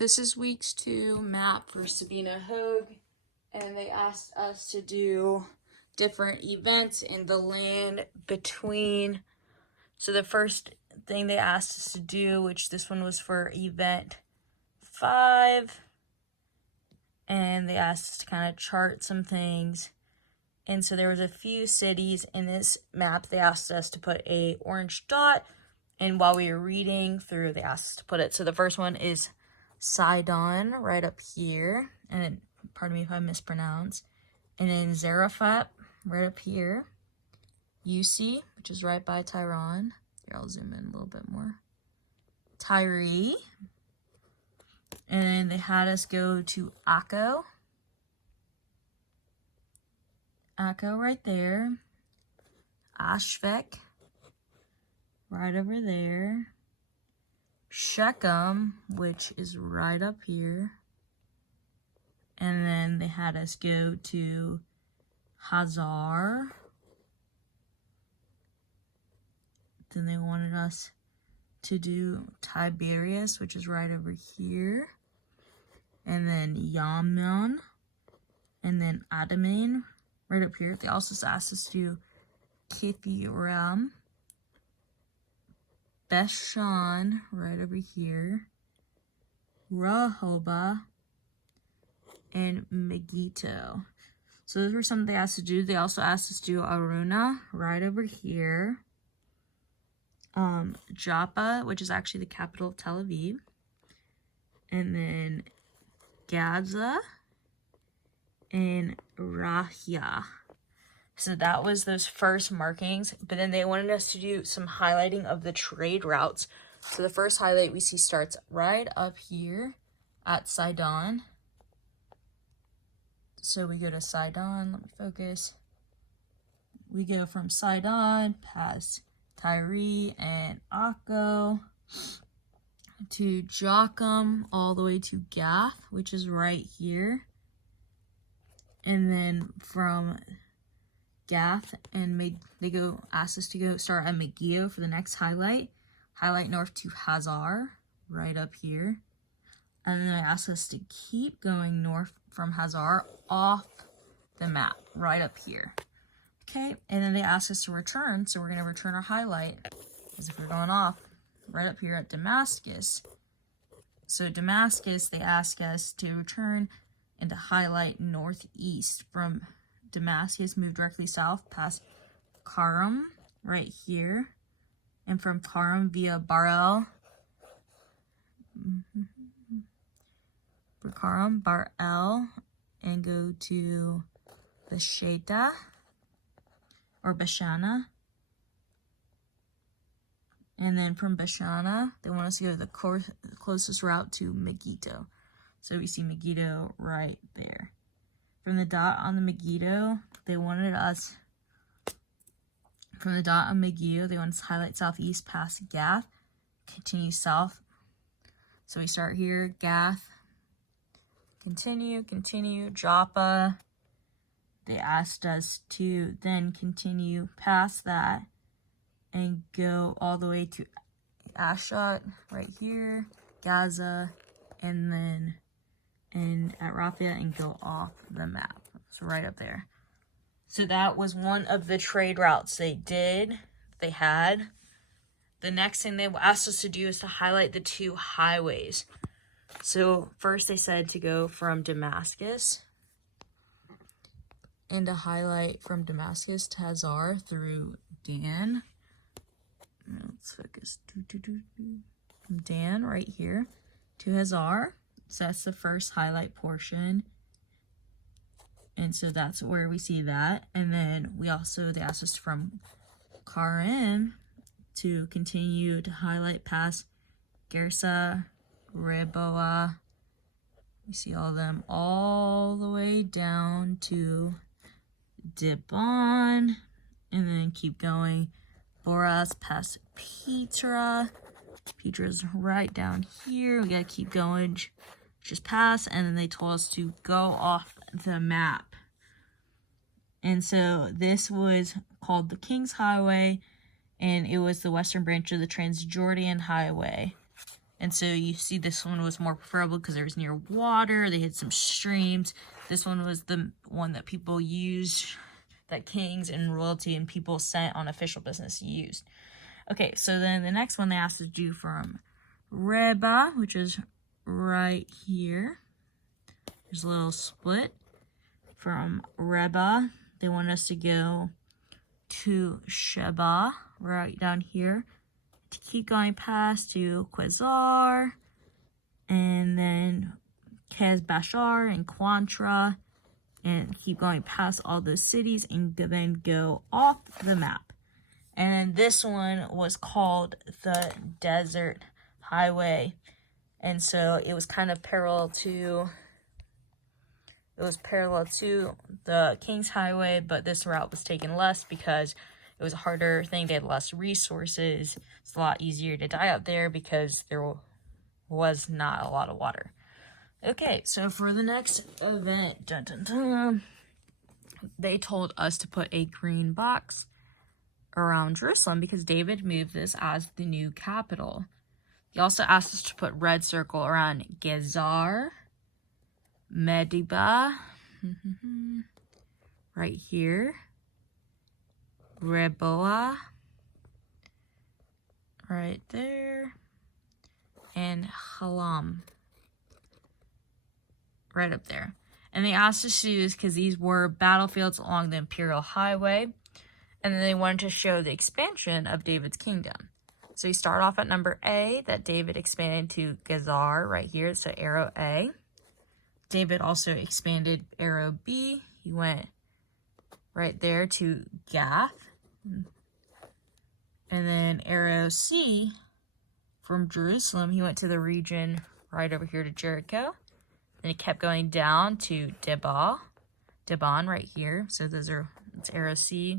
This is weeks 2 map for Sabina Hogue, and they asked us to do different events in the land between. So the first thing they asked us to do, which this one was for event 5, and they asked us to kind of chart some things. And so there was a few cities in this map. They asked us to put a orange dot, and while we were reading through, they asked us to put it. So the first one is Sidon, right up here, and then, pardon me if I mispronounce, and then Zarephath, right up here, Usi, which is right by Tyron. Here, I'll zoom in a little bit more. Tyre, and then they had us go to Akko. Akko right there. Ashvek, right over there. Shechem, which is right up here. And then they had us go to Hazar. Then they wanted us to do Tiberias, which is right over here. And then Yaman. And then Adamane, right up here. They also asked us to do Kithiram. Beshan, right over here. Rehoboth. And Megiddo. So those were some they asked to do. They also asked us to do Aruna, right over here. Joppa, which is actually the capital of Tel Aviv. And then Gaza and Rahia. So that was those first markings, but then they wanted us to do some highlighting of the trade routes. So the first highlight we see starts right up here at Sidon. So we go to Sidon, let me focus. We go from Sidon past Tyre and Akko to Joachim all the way to Gath, which is right here. And then from Gath and they asked us to go start at Megiddo for the next highlight. Highlight north to Hazar, right up here. And then they asked us to keep going north from Hazar off the map, right up here. Okay, and then they asked us to return, so we're going to return our highlight as if we're going off right up here at Damascus. So Damascus, they asked us to return and to highlight northeast from Damascus, move directly south past Karam, right here, and from Karam via Barel, Karam, Barel, and go to Besheta, or Beshana. And then from Beshana, they want us to go to the closest route to Megiddo. So we see Megiddo right there. From the dot on the Megiddo, they wanted us, from the dot on Megiddo, they want us to highlight southeast past Gath, continue south. So we start here, Gath, continue, Joppa. They asked us to then continue past that and go all the way to Ashdod, right here, Gaza, and then at Raphia and go off the map. So right up there. So that was one of the trade routes they had. The next thing they asked us to do is to highlight the 2 highways. So first they said to go from Damascus and to highlight from Damascus to Hazar through Dan. Let's focus. From Dan right here to Hazar. So that's the first highlight portion. And so that's where we see that. And then they asked us from Karim to continue to highlight past Gersa, Reboa. We see all of them all the way down to Dibon. And then keep going. Boraz past Petra. Petra's right down here. We gotta keep going. Just pass, and then they told us to go off the map. And so this was called the King's Highway, and it was the western branch of the Transjordan Highway. And so you see this one was more preferable because it was near water. They had some streams. This one was the one that people used, that kings and royalty and people sent on official business used. Okay, so then the next one they asked us to do from Reba, which is right here. There's a little split. From Reba, they want us to go to Sheba, right down here, to keep going past to Quasar, and then Kez Bashar and Quantra, and keep going past all those cities and then go off the map. And this one was called the Desert Highway, and so it was kind of parallel to the King's Highway, but this route was taken less because it was a harder thing. They had less resources. It's a lot easier to die out there because there was not a lot of water. Okay, so for the next event, dun, dun, dun, they told us to put a green box around Jerusalem because David moved this as the new capital. He also asked us to put red circle around Gezer, Medeba, right here, Reboa, right there, and Halam, right up there. And they asked us to do this because these were battlefields along the Imperial Highway, and then they wanted to show the expansion of David's kingdom. So you start off at number A, that David expanded to Gezer, right here, so arrow A. David also expanded arrow B. He went right there to Gath. And then arrow C, from Jerusalem, he went to the region right over here to Jericho. Then he kept going down to Debon right here. So it's arrow C,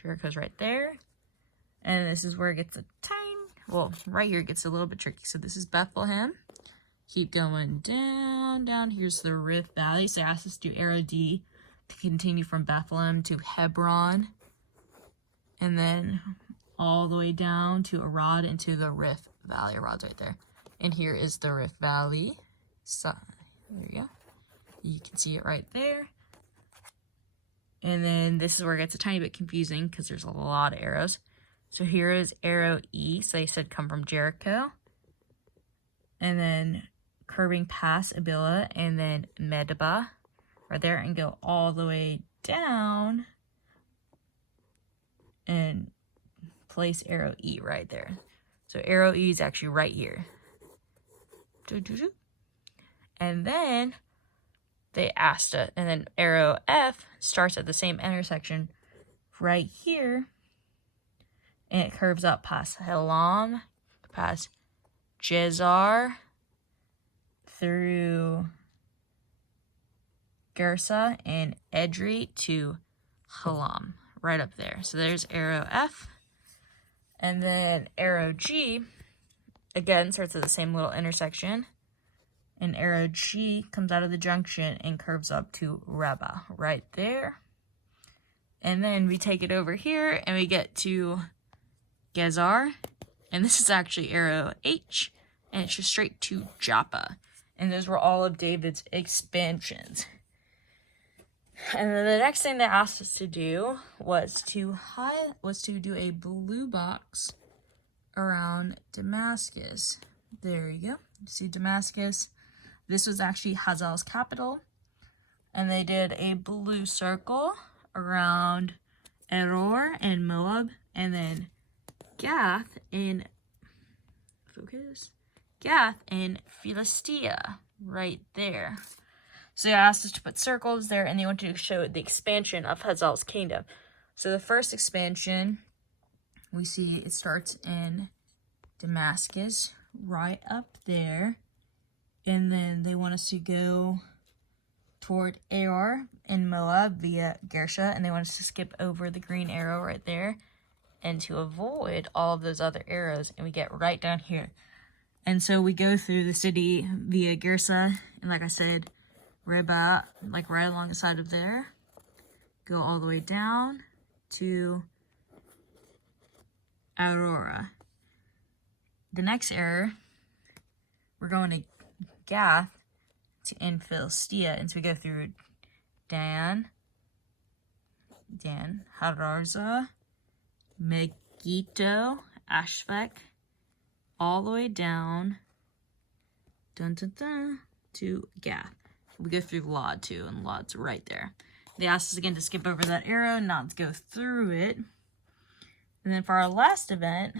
Jericho's right there. And this is where it gets right here it gets a little bit tricky. So this is Bethlehem. Keep going down. Here's the Rift Valley. So I asked us to do arrow D to continue from Bethlehem to Hebron. And then all the way down to Arad into the Rift Valley. Arad's right there. And here is the Rift Valley. So, there you go. You can see it right there. And then this is where it gets a tiny bit confusing because there's a lot of arrows. So here is arrow E. So they said come from Jericho. And then curving past Abila and then Medeba right there and go all the way down and place arrow E right there. So arrow E is actually right here. And then they asked it, and then arrow F starts at the same intersection right here, and it curves up past Helam, past Jezar, through Gersa and Edrei to Halam, right up there. So there's arrow F. And then arrow G, again, starts at the same little intersection. And arrow G comes out of the junction and curves up to Reba, right there. And then we take it over here and we get to Gezer. And this is actually arrow H. And it's just straight to Joppa. And those were all of David's expansions. And then the next thing they asked us to do was to do a blue box around Damascus. There you go. You see Damascus. This was actually Hazael's capital. And they did a blue circle around Eror and Moab. And then Gath in Philistia, right there. So they asked us to put circles there, and they wanted to show the expansion of Hazael's kingdom. So the first expansion, we see it starts in Damascus, right up there. And then they want us to go toward Ar in Moab via Gersha, and they want us to skip over the green arrow right there and to avoid all of those other arrows, and we get right down here. And so we go through the city via Gersa, and like I said, Reba, like right along the side of there, go all the way down to Aurora. The next arrow we're going to Gath in Philistia, and so we go through Dan, Hadarza, Megiddo, Ashvek, all the way down to Gath. We go through Lod too, and Lod's right there. They asked us again to skip over that arrow, not to go through it. And then for our last event,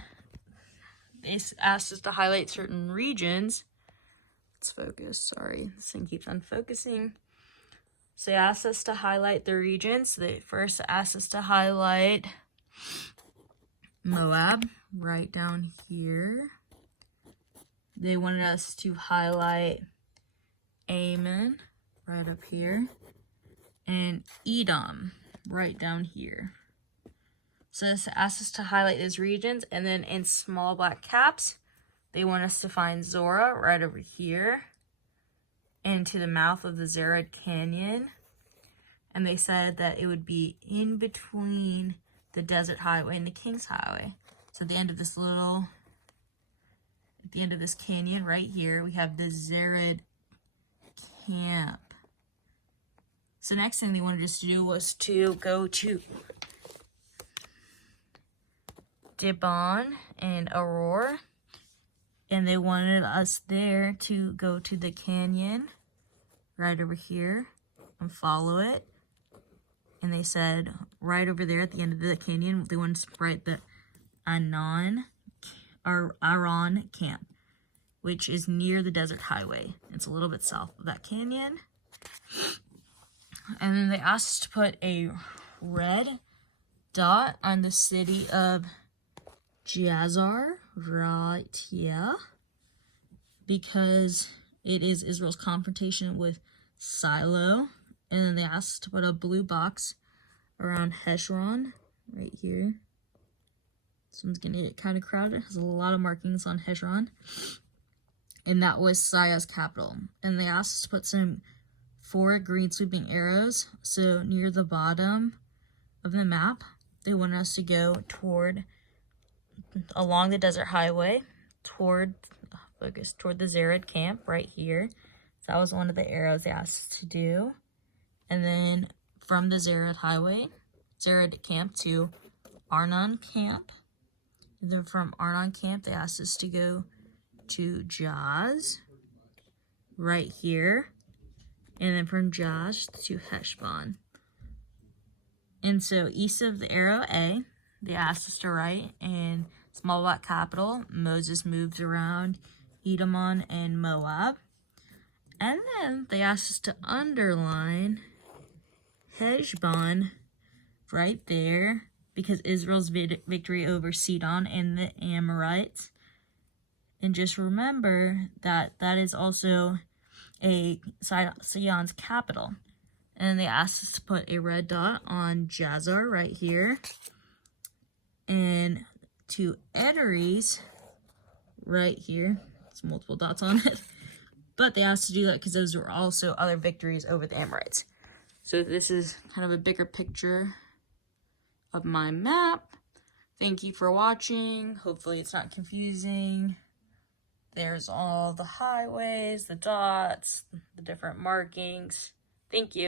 they asked us to highlight certain regions. Let's focus. Sorry, this thing keeps unfocusing. So they asked us to highlight the regions. So they first asked us to highlight Moab, right down here. They wanted us to highlight Ammon, right up here, and Edom, right down here. So this asked us to highlight those regions, and then in small black caps, they want us to find Zorah right over here into the mouth of the Zered Canyon. And they said that it would be in between the Desert Highway and the King's Highway. So at the end of this canyon right here, we have the Zered Camp. So next thing they wanted us to do was to go to Dibon and Aurora. And they wanted us there to go to the canyon right over here and follow it. And they said right over there at the end of the canyon, they wanted us to write the Aran Camp, which is near the Desert Highway. It's a little bit south of that canyon. And then they asked us to put a red dot on the city of Jazer right here, because it is Israel's confrontation with Shiloh. And then they asked us to put a blue box around Heshron right here. This one's gonna get kind of crowded. It has a lot of markings on Heshron. And that was Siah's capital. And they asked us to put some 4 green sweeping arrows. So near the bottom of the map, they wanted us to go along the Desert Highway toward the Zered Camp right here. So that was one of the arrows they asked us to do. And then from the Zered Camp to Arnon Camp. And then from Arnon Camp, they asked us to go to Jaz right here. And then from Jaz to Heshbon. And so east of the arrow A, they asked us to write in small black capital, Moses moves around Edomon and Moab. And then they asked us to underline Heshbon right there, because Israel's victory over Sidon and the Amorites. And just remember that that is also Sidon's capital. And they asked us to put a red dot on Jazer right here. And to Ederes right here. There's multiple dots on it. But they asked to do that because those were also other victories over the Amorites. So this is kind of a bigger picture of my map. Thank you for watching. Hopefully it's not confusing. There's all the highways, the dots, the different markings. Thank you.